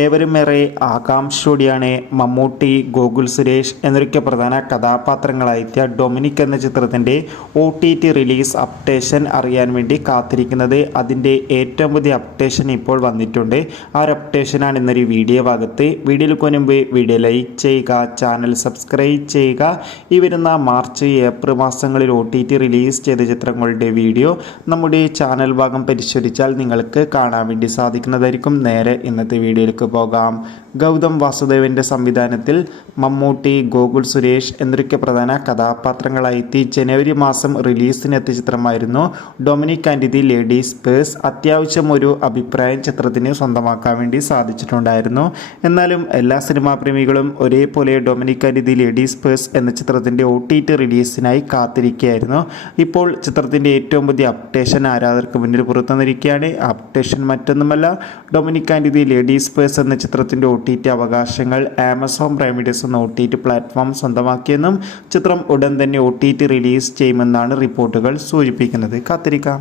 ഏവരും ഏറെ ആകാംക്ഷയോടെയാണ് മമ്മൂട്ടി, ഗോകുൽ സുരേഷ് എന്നൊക്കെ പ്രധാന കഥാപാത്രങ്ങളായെത്തിയ ഡൊമിനിക് എന്ന ചിത്രത്തിൻ്റെ OTT റിലീസ് അപ്ഡേഷൻ അറിയാൻ വേണ്ടി കാത്തിരിക്കുന്നത്. അതിൻ്റെ ഏറ്റവും പുതിയ അപ്ഡേഷൻ ഇപ്പോൾ വന്നിട്ടുണ്ട്. ആ ഒരു അപ്ഡേഷനാണ് ഇന്നൊരു വീഡിയോ ഭാഗത്ത്. വീഡിയോയിൽ മുൻപ് വീഡിയോ ലൈക്ക് ചെയ്യുക, ചാനൽ സബ്സ്ക്രൈബ് ചെയ്യുക. ഈ വരുന്ന മാർച്ച്, ഏപ്രിൽ മാസങ്ങളിൽ OTT റിലീസ് ചെയ്ത ചിത്രങ്ങളുടെ വീഡിയോ നമ്മുടെ ചാനൽ ഭാഗം പരിശോധിച്ചാൽ നിങ്ങൾക്ക് കാണാൻ വേണ്ടി സാധിക്കുന്നതായിരിക്കും. നേരെ ഇന്നത്തെ വീഡിയോയിൽ പോകാം. ഗൗതം വാസുദേവന്റെ സംവിധാനത്തിൽ മമ്മൂട്ടി, ഗോകുൽ സുരേഷ് എന്നൊക്കെ പ്രധാന കഥാപാത്രങ്ങളായി ജനുവരി മാസം റിലീസിനെത്തിയ ചിത്രമായിരുന്നു Dominic and the ladies purse. അത്യാവശ്യം ഒരു അഭിപ്രായം ചിത്രത്തിന് സ്വന്തമാക്കാൻ വേണ്ടി സാധിച്ചിട്ടുണ്ടായിരുന്നു. എന്നാലും എല്ലാ സിനിമാ പ്രേമികളും ഒരേപോലെ Dominic and the ladies purse എന്ന ചിത്രത്തിൻ്റെ OTT റിലീസിനായി കാത്തിരിക്കുകയായിരുന്നു. ഇപ്പോൾ ചിത്രത്തിൻ്റെ ഏറ്റവും പുതിയ അപ്ഡേഷൻ ആരാധകർക്ക് മുന്നിൽ പുറത്തുവന്നിരിക്കുകയാണ്. അപ്ഡേഷൻ മറ്റൊന്നുമല്ല, Dominic and the ladies purse എന്ന ചിത്രത്തിൻ്റെ OTT അവകാശങ്ങൾ ആമസോൺ പ്രൈം വീഡിയോസ് എന്ന OTT പ്ലാറ്റ്ഫോം സ്വന്തമാക്കിയെന്നും ചിത്രം ഉടൻ തന്നെ OTT റിലീസ് ചെയ്യുമെന്നാണ് റിപ്പോർട്ടുകൾ സൂചിപ്പിക്കുന്നത്. കാത്തിരിക്കാം.